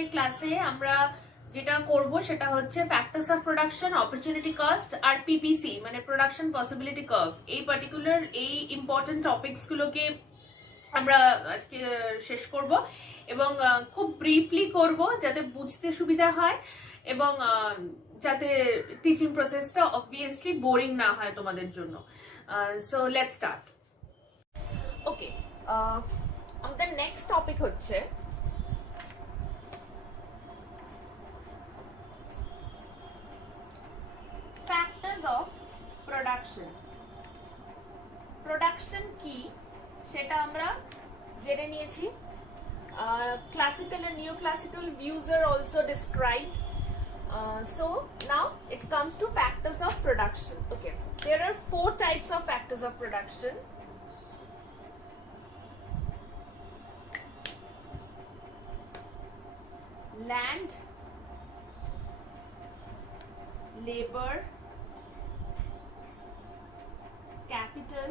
আজকের ক্লাসে আমরা যেটা করব সেটা হচ্ছে factors of production, opportunity cost আর পিপিসি মানে প্রোডাকশন পসিবিলিটি কার্ভ। এই পার্টিকুলার এই ইম্পর্টেন্ট টপিকস গুলোকে আমরা আজকে শেষ করব এবং খুব ব্রিফলি করব যাতে বুঝতে সুবিধা হয় এবং যাতে টিচিং প্রসেসটা অবভিয়াসলি বোরিং না হয় তোমাদের জন্য। So let's start. ওকে, আমাদের নেক্সট টপিক হচ্ছে ফ্যাক্টরস অফ প্রোডাকশন। প্রোডাকশন কি সেটা আমরা জেনে নিয়েছি। Classical and neoclassical views are also described. So now it comes to factors of production. Okay, there are 4 types of factors of production. Land, labor, capital,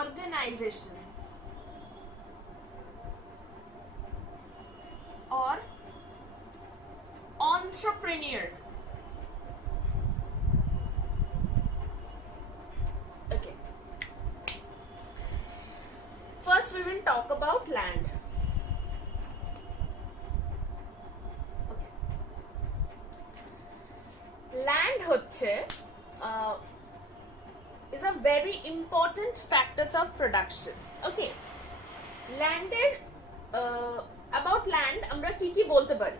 organization or entrepreneur. Okay, first we will talk about land. Okay, land হচ্ছে is a very important factors of production. Okay, ল্যান্ডের about land আমরা কি কি বলতে পারি?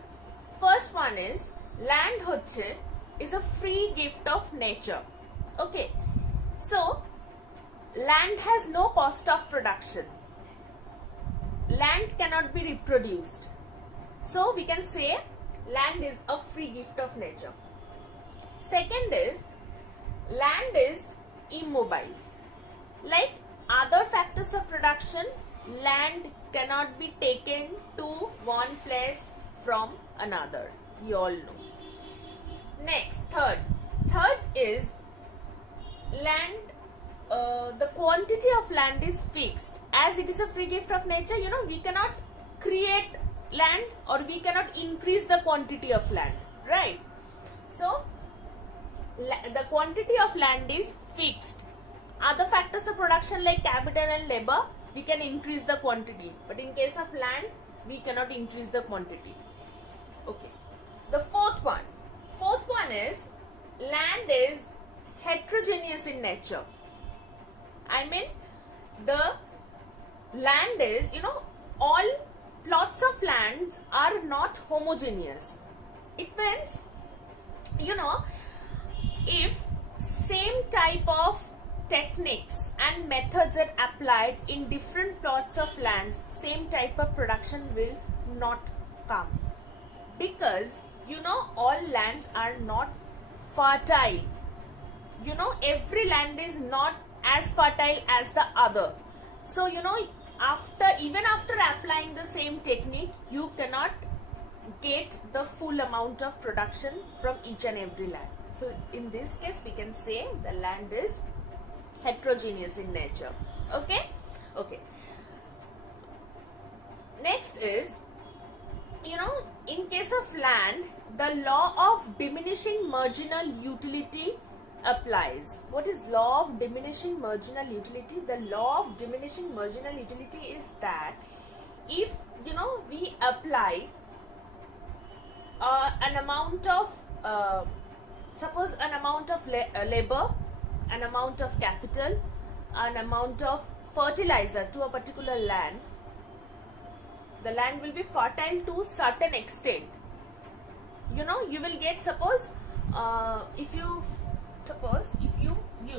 First one is land হচ্ছে is a free gift of nature. Okay, so land has no cost of production. Land cannot be reproduced, so we can say land is a free gift of nature. Second is land is immobile. Like other factors of production, land cannot be taken to one place from another. You all know. Next, third is land. The quantity of land is fixed. As it is a free gift of nature, you know, we cannot create land or we cannot increase the quantity of land, right? So the quantity of land is fixed. Other factors of production like capital and labor, we can increase the quantity, but in case of land we cannot increase the quantity. Okay, the fourth one is land is heterogeneous in nature. I mean, the land is, you know, all plots of lands are not homogeneous. It means, you know, if same type of techniques and methods are applied in different plots of lands, same type of production will not come, because you know all lands are not fertile. You know, every land is not as fertile as the other. So you know, even after applying the same technique, you cannot get the full amount of production from each and every land. So in this case we can say the land is heterogeneous in nature. Okay, next is, you know, in case of land, the law of diminishing marginal utility applies. What is law of diminishing marginal utility? The law of diminishing marginal utility is that if, you know, we apply an amount of suppose an amount of labor, an amount of capital, an amount of fertilizer to a particular land, the land will be fertile to certain extent. You know, you will get, suppose if you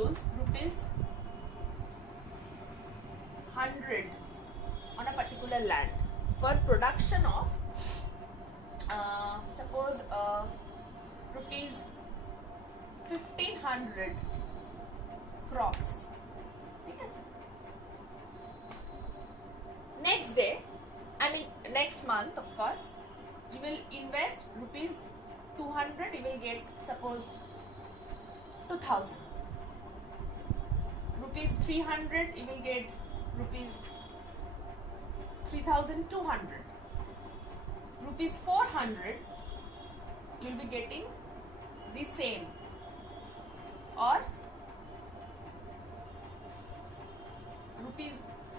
use rupees 100 on a particular land for production of suppose rupees 1500 crops. Next day, I mean next month, of course, you will invest rupees 200, you will get suppose 2000. Rupees 300, you will get rupees 3,200, rupees 400, you'll be getting the same, or rupees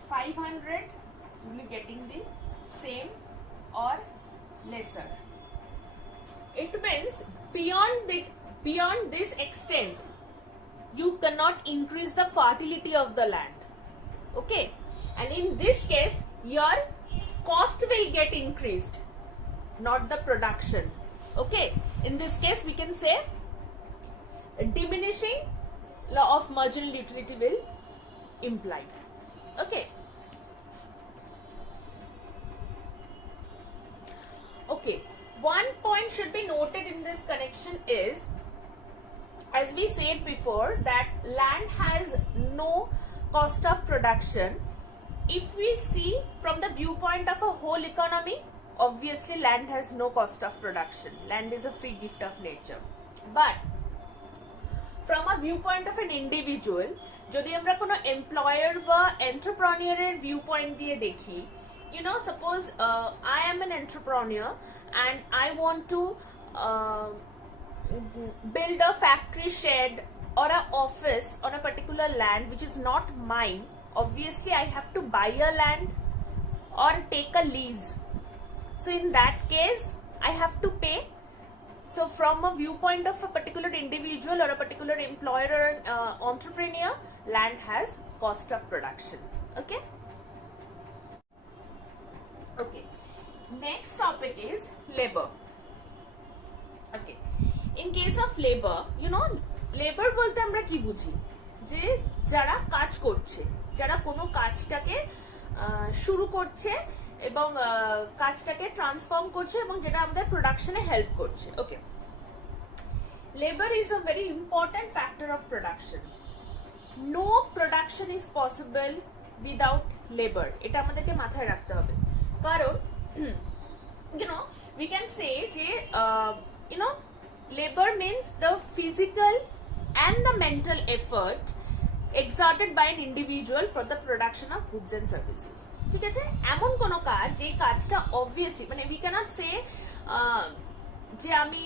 500, you'll be getting the same or lesser. It means beyond this extent, you cannot increase the fertility of the land. Okay, and in this case, your cost will get increased, not the production. Okay, in this case, we can say diminishing law of marginal utility will imply. Okay. Okay, one point should be noted in this connection is, as we said before, that land has no cost of production. If we see from the viewpoint of a whole economy, obviously land has no cost of production. Land is a free gift of nature. But from a viewpoint of an individual, যদি আমরা কোনো employer বা এন্টারপ্রেনিউরের viewpoint দিয়ে দেখি, you know, suppose I am an entrepreneur and I want to build a factory shed or an office on a particular land which is not mine. Obviously I have to buy a land or take a lease. So in that case I have to pay. So from a viewpoint of a particular individual or a particular employer or entrepreneur, land has cost of production. Okay. Okay. Next topic is labor. Okay. In case of labor, you know, labor বলতে আমরা কি বুঝি? যে যারা কাজ করছে, যারা কোনো কাজটাকে শুরু করছে এবং কাজটাকে ট্রান্সফর্ম করছে এবং যেটা আমাদের প্রোডাকশনে হেল্প করছে। Okay, labour is a very important factor of production. No production is possible without labour, এটা আমাদেরকে মাথায় রাখতে হবে। কারণ ইউনো উই ক্যান সে যে you know labour means the physical and the mental effort exerted by an individual for the production of goods and services. ঠিক আছে, এমন কোন কাজ যে কাজটা অবভিয়াসলি মানে উই ক্যানট সে যে আমি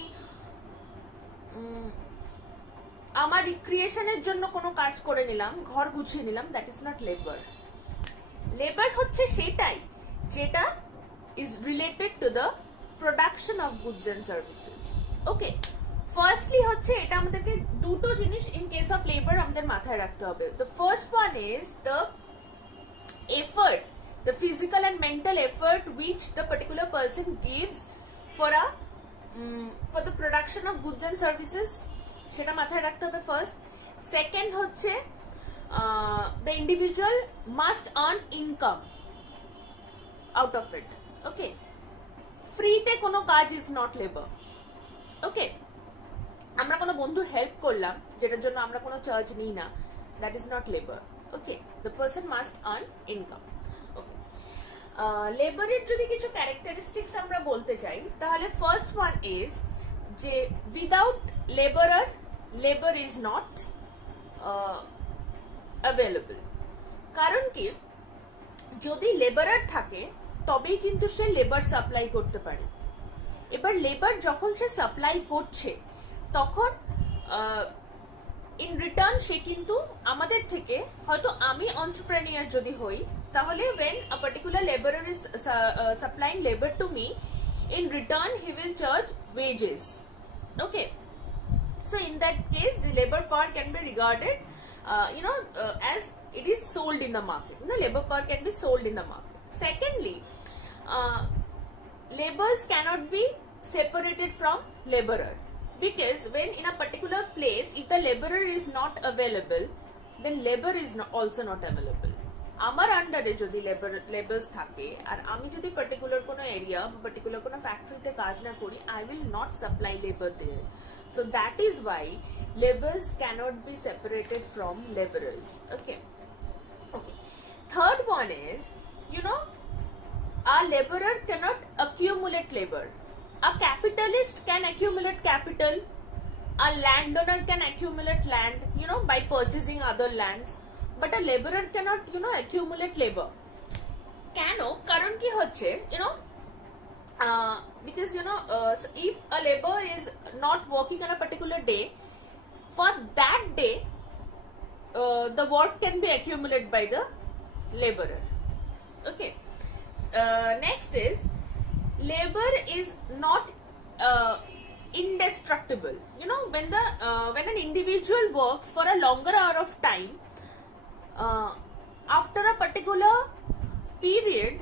আমার রিক্রিয়েশনের জন্য কোনো কাজ করে নিলাম, ঘর গুছিয়ে নিলাম, that is not labour. Labour হচ্ছে সেটাই যেটা is related to the production of goods and services. Okay, firstly হচ্ছে এটা আমাদেরকে দুটো জিনিস ইন কেস অফ লেবার আমাদের মাথায় রাখতে হবে। The first one is the effort, the physical and mental effort which the particular person gives for the production of goods and services, সেটা মাথায় রাখতে হবে ফার্স্ট। সেকেন্ড হচ্ছে the individual must earn income out of it. ওকে, ফ্রিতে কোনো কাজ is not labour. ওকে, আমরা কোনো বন্ধুর হেল্প করলাম যেটার জন্য আমরা কোনো চার্জ নিই না, that is not labour. Okay, the person must earn income. Okay, লেবারের যদি কিছু ক্যারেক্টারিস্টিক্স আমরা বলতে চাই তাহলে ফার্স্ট ওয়ান ইজ যে without labourer labour is not available. কারণ কি, যদি লেবারার থাকে তবেই কিন্তু সে লেবার সাপ্লাই করতে পারে। এবার লেবার যখন সে সাপ্লাই করছে তখন ইন রিটার্ন সে কিন্তু আমাদের থেকে, হয়তো আমি এন্টারপ্রেনিউর যদি হই তাহলে when a particular laborer is supplying labor to me, in return he will charge wages. Okay, so in that case the labor power can be regarded as it is sold in the market. Labor power can be sold in the market. Secondly, laborers cannot be separated from laborer, because when in a particular place if the laborer is not available, then labor is also not available. আমার আন্ডারে যদি labours থাকে আর আমি যদি particular কোনো area বা particular কোনো ফ্যাক্টরিতে কাজ না করি, I will not supply labour there. So that is why labours cannot be separated from labourers. Okay, okay, third one is a laborer cannot accumulate labor. A capitalist can accumulate capital. A landowner can accumulate land, by purchasing other lands. but a laborer cannot accumulate labor. কেন? কারণ কি হচ্ছে because if a labor is not working on a particular day, for that day the work can be accumulated by the laborer. Okay. Next is labor is not indestructible. When an individual works for a longer hour of time, after a particular period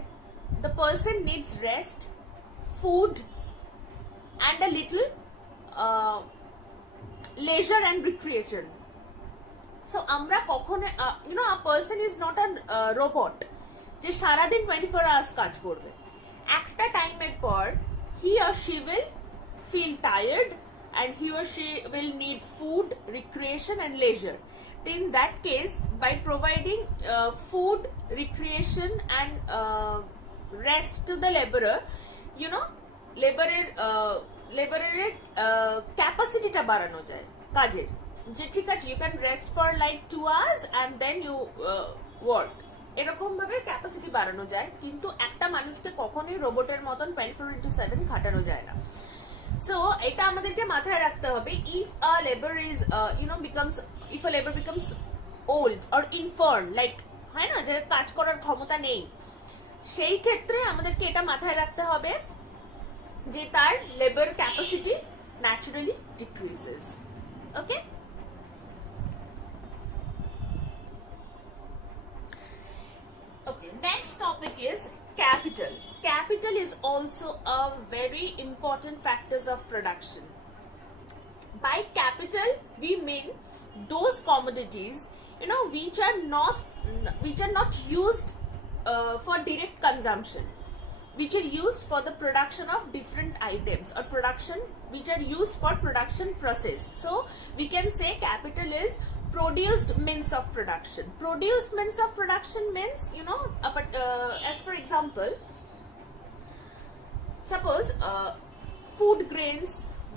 the person needs rest, food, and a little leisure and recreation. So amra kokhone a person is not a robot যে সারাদিন 24 hours কাজ করবে। একটা টাইমের পর he or she will feel tired and he or she will need food, recreation and leisure. In that case, by providing food, recreation and rest to the laborer, laborer ক্যাপাসিটিটা বাড়ানো যায় কাজের, যে ঠিক আছে you can rest for like 2 hours and then you work, এরকম ভাবে capacity বাড়ানো যায়। কিন্তু একটা মানুষকে কখনোই রোবটের মতন 24/7 খাটানো যায় না। সো এটা আমাদেরকে মাথায় রাখতে হবে। if a labor becomes old or infirm, like হয় না যে কাজ করার ক্ষমতা নেই, সেই ক্ষেত্রে আমাদেরকে এটা মাথায় রাখতে হবে যে তার labour capacity naturally decreases. Okay, next topic is capital. Capital is also a very important factors of production. By capital we mean those commodities which are not used for direct consumption, which are used for the production of different items, or which are used for production process. So we can say capital is produced means of production. Produced means of production means as for example, suppose food grains,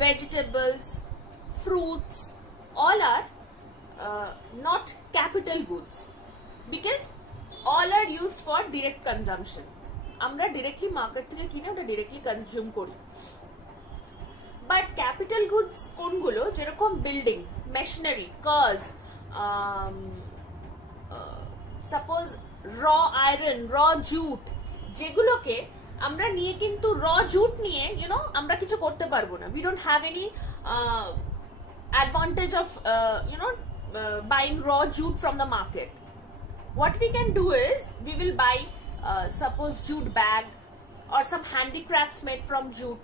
vegetables, fruits, all are not capital goods because all are used for direct consumption. আমরা directly market থেকে কিনে ওটা directly consume করি। But capital goods কোনগুলো? যেরকম building, machinery, cars, suppose raw iron, raw jute, যেগুলোকে আমরা নিয়ে কিন্তু raw jute নিয়ে আমরা কিছু করতে পারবো না। We don't have any advantage of buying raw jute from the market. What we can do is we will buy suppose jute bag or some handicrafts made from jute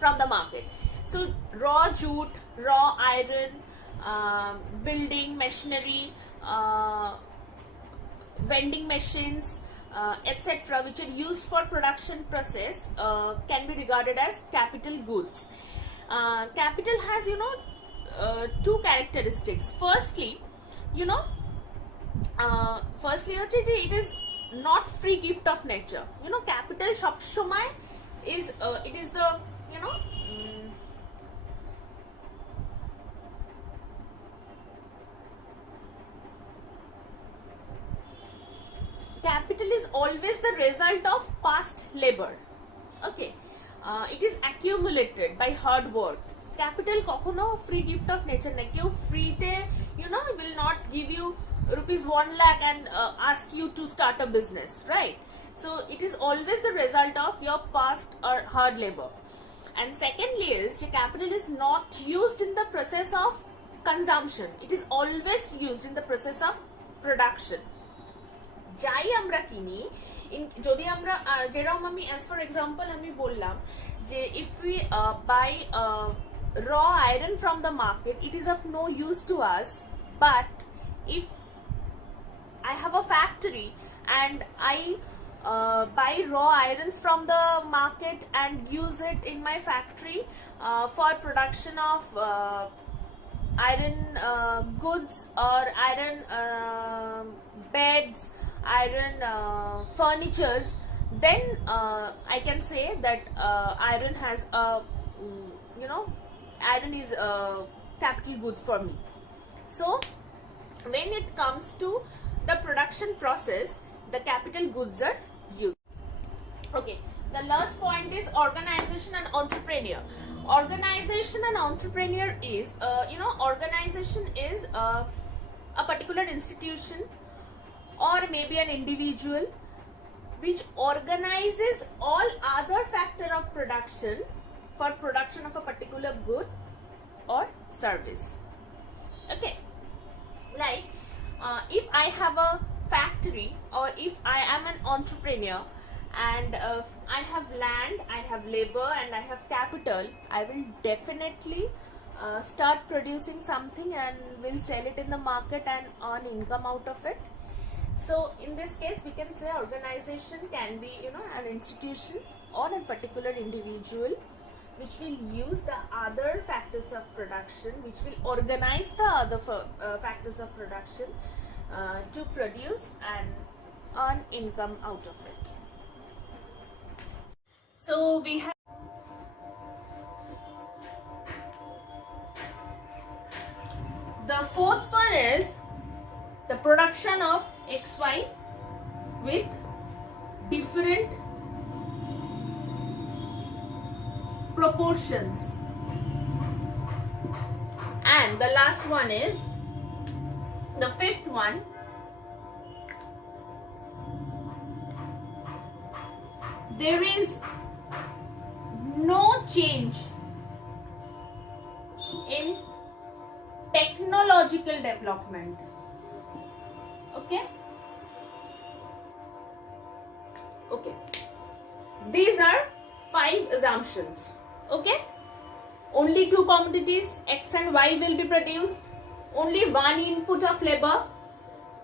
from the market. So raw jute, raw iron, building machinery, vending machines, etc., which are used for production process can be regarded as capital goods. Capital has two characteristics. Firstly it is not free gift of nature. Capital সব সময় is it is the capital is always the result of past labor. Okay, it is accumulated by hard work. Capital কখনো free gift of nature না। কেউ ফ্রিতে will not give you rupees 1 lakh and ask you to start a business, right? So it is always the result of your past or hard labor. And secondly is capital is not used in the process of consumption, it is always used in the process of production. যাই আমরা কিনি, যদি আমরা যেরকম আমি as for example আমি বললাম যে if we buy raw iron from the market, it is of no use to us. But if I have a factory and I buy raw irons from the market and use it in my factory for production of iron goods or iron beds, iron furnitures, then I can say that iron has a iron is capital goods for me. So when it comes to the production process, the capital goods are used. Okay, the last point is organization and entrepreneur. Organization and entrepreneur is, organization is a particular institution or maybe an individual which organizes all other factor of production for production of a particular good or service. Okay, like if I have a factory, or if I am an entrepreneur and I have land, I have labor and I have capital, I will definitely start producing something and will sell it in the market and earn income out of it. So in this case we can say organization can be an institution or a particular individual which will use the other factors of production, which will organize the other factors of production to produce and earn income out of it. So we have the fourth one is the production of XY with different proportions, and the last one is the fifth one, there is no change in technological development. Okay, these are 5 assumptions. Okay, only 2 commodities X and Y will be produced, only 1 input of labor,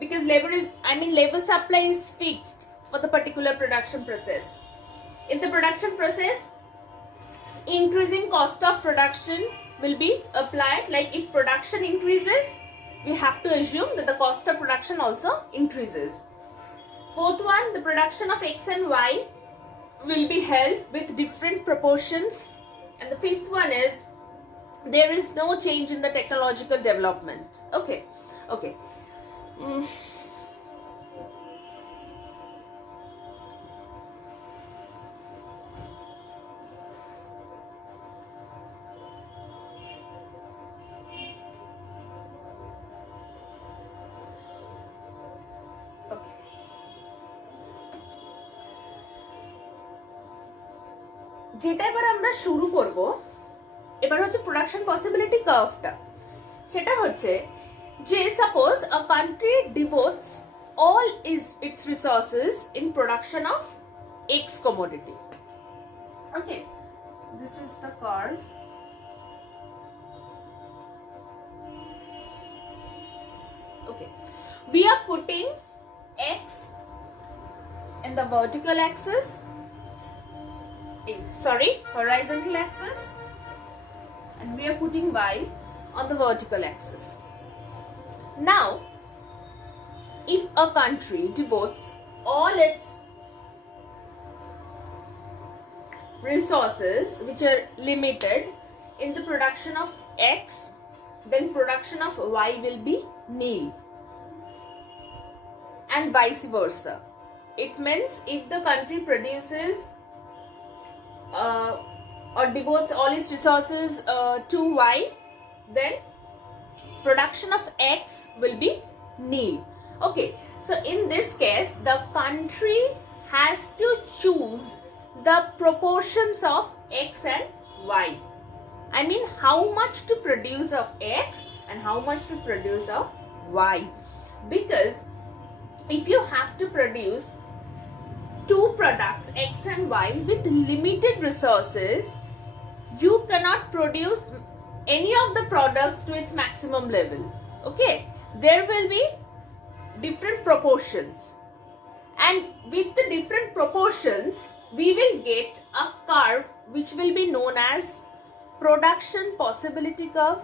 because labor supply is fixed for the particular production process. In the production process, increasing cost of production will be applied. Like if production increases, we have to assume that the cost of production also increases. Fourth one, the production of X and Y will be held with different proportions. And the fifth one is there is no change in the technological development. Okay. যেটা এবার আমরা শুরু করব, এবার হচ্ছে production possibility কার্ভটা। সেটা হচ্ছে যে suppose a country devotes all its resources in production of X commodity. Okay, this is the curve. Okay, we are putting X in the vertical axis, horizontal axis, and we are putting Y on the vertical axis. Now, if a country devotes all its resources which are limited in the production of X, then production of Y will be nil, and vice versa. It means if the country produces or devotes all its resources to Y, then production of X will be nil. Okay, so in this case the country has to choose the proportions of X and Y. I mean how much to produce of X and how much to produce of Y, because if you have to produce 2 products X and Y with limited resources, you cannot produce any of the products to its maximum level. Okay, there will be different proportions, and with the different proportions we will get a curve which will be known as production possibility curve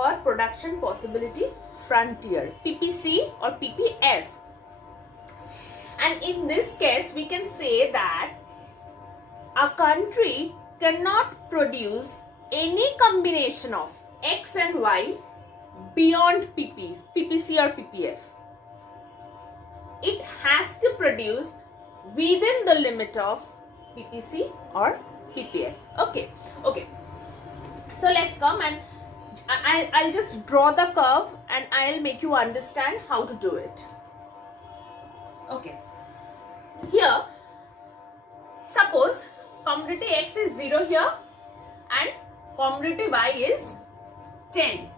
or production possibility frontier, PPC or PPF. And in this case we can say that a country cannot produce any combination of X and Y beyond PPC or PPF. It has to produce within the limit of PPC or PPF. Okay. So let's come and I'll just draw the curve and I'll make you understand how to do it. Okay. Here, suppose commodity X is 0 here and commodity Y is 10.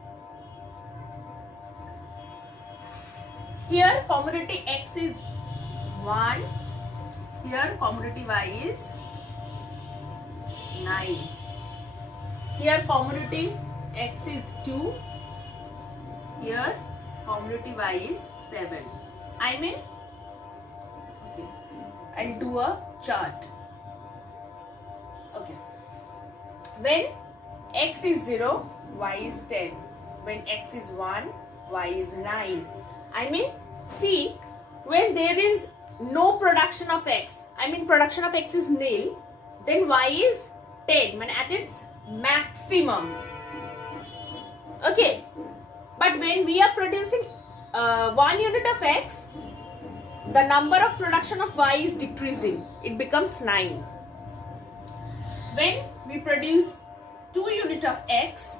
Here commodity X is 1. Here commodity Y is 9. Here commodity X is 2. Here commodity Y is 7. I mean, okay, I'll do a chart. Okay. When X is 0, Y is 10. When X is 1, Y is 9. I mean, see, when there is no production of X, I mean production of X is nil, then Y is 10, when at its maximum. Okay, but when we are producing 1 unit of X, the number of production of Y is decreasing. It becomes 9. When we produce 2 units of X,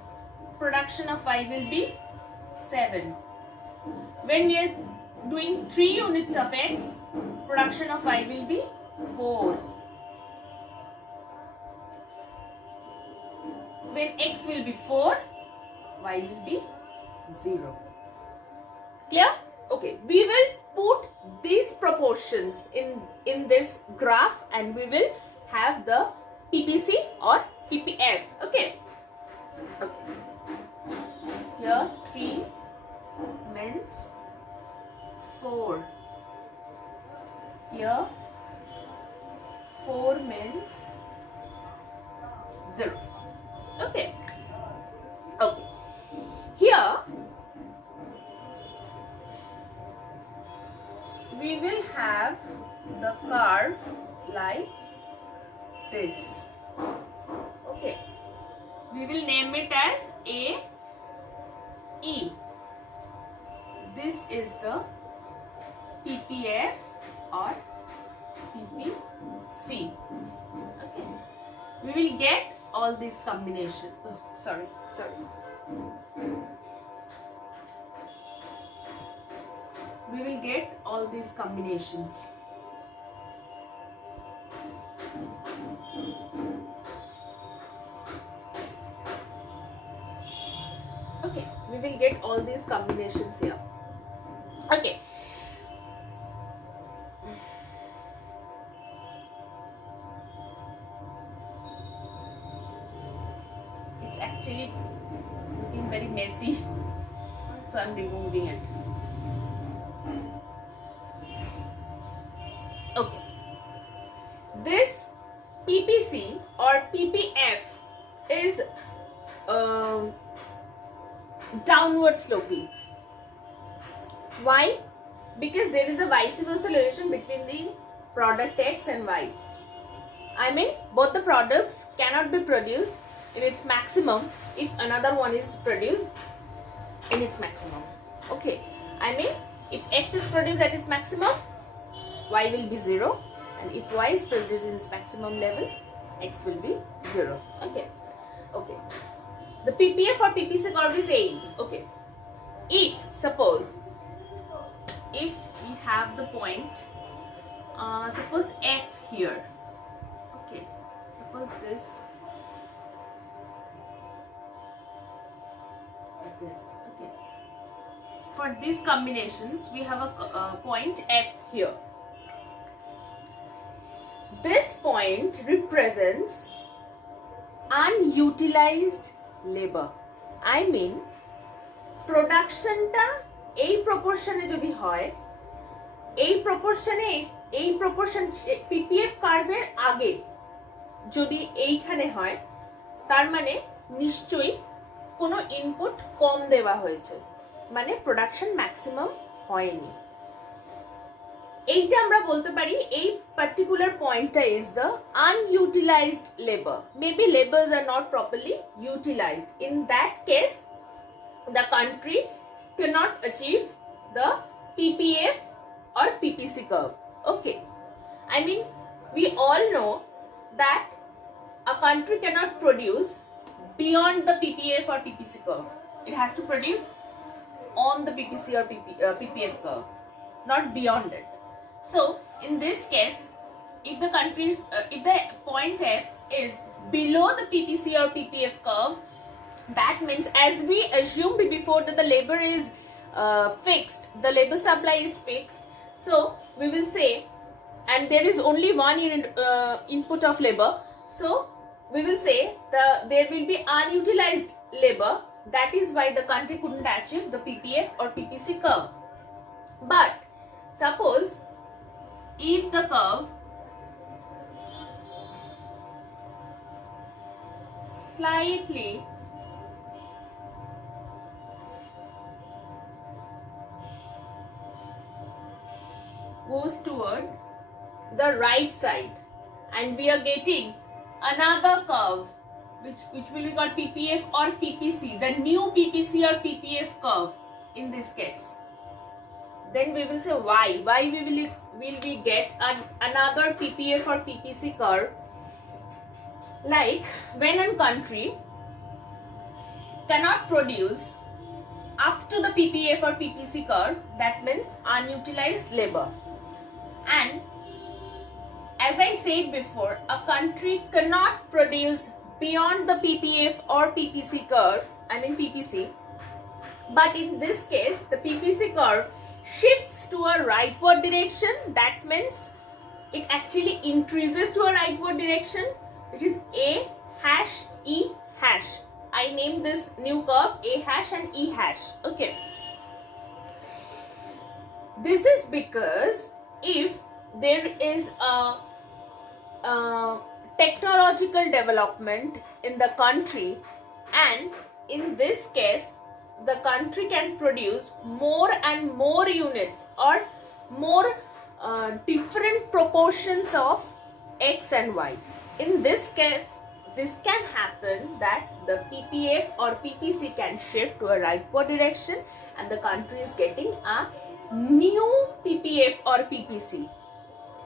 production of Y will be 7. When we are doing 3 units of X, production of Y will be 4. When X will be 4, Y will be 0. Clear? Okay, we will put these proportions in this graph and we will have the PPC or PPF. Okay. Here 3 means 4. Here 4 means 0. Okay. Here we will have the curve like this. Okay. We will name it as A, E. This is the PPF or PPC. Okay. We will get all these combinations. Oh, sorry. We will get all these combinations. Okay, we will get all these combinations here. Okay. It's actually looking very messy, so I'm removing it. Okay. This PPC or PPF is downward sloping. Why? Because there is a vice versa relation between the product X and Y. I mean, both the products cannot be produced in its maximum if another one is produced in its maximum. Okay. I mean, if X is produced at its maximum, Y will be 0, and if Y is produced in its maximum level, X will be 0. Okay. The PPF or PPC curve is A. Okay. Suppose we have the point, suppose F here. Okay. Suppose this. Like this. Okay. For these combinations, we have a point F here. This point represents unutilized labor. I mean, production ta এই proportion যদি হয়, এই proportion PPF কার্ভের আগে যদি এইখানে হয়, তার মানে নিশ্চয়ই কোনো ইনপুট কম দেওয়া হয়েছে, মানে প্রোডাকশন ম্যাক্সিমাম হয়নি। এইটা আমরা বলতে পারি এই পার্টিকুলার পয়েন্টটা is the unutilised labour. Maybe labours are not properly utilised. In that case the country cannot achieve the PPF or PPC curve. Okay, I mean, we all know that a country cannot produce beyond the PPF or PPC curve. It has to produce on the PPC or PPF curve, not beyond it. So in this case, if the countries, if the point F is below the PPC or PPF curve, that means, as we assumed before, that the labor is fixed, the labor supply is fixed. So we will say, and there is only one unit input of labor. So we will say there will be unutilized labor. That is why the country couldn't achieve the PPF or PPC curve. But suppose if the curve slightly goes toward the right side and we are getting another curve which will be called PPF or PPC, the new PPC or PPF curve in this case, then we will say why will we get another PPF or PPC curve. Like when a country cannot produce up to the PPF or PPC curve, that means unutilized labor. And as I said before, a country cannot produce beyond the PPF or PPC curve, I mean PPC. But in this case, the PPC curve shifts to a rightward direction. That means it actually increases to a rightward direction, which is A hash E hash. I named this new curve A hash and E hash. Okay. This is because if there is a technological development in the country, and in this case the country can produce more and more units or more different proportions of X and Y. In this case, this can happen that the PPF or PPC can shift to a rightward direction and the country is getting a new PPF or PPC.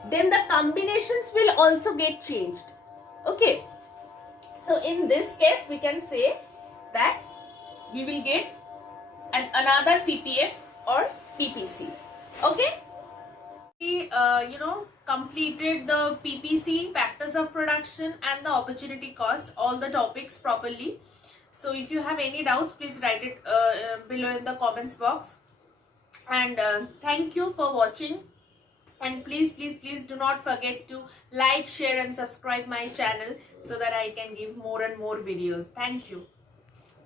Then the combinations will also get changed. Okay. So in this case, we can say that we will get another PPF or PPC. Okay. We completed the PPC, factors of production, and the opportunity cost, all the topics properly. So if you have any doubts, please write it below in the comments box. And thank you for watching. And please do not forget to like, share and subscribe my channel so that I can give more and more videos. Thank you.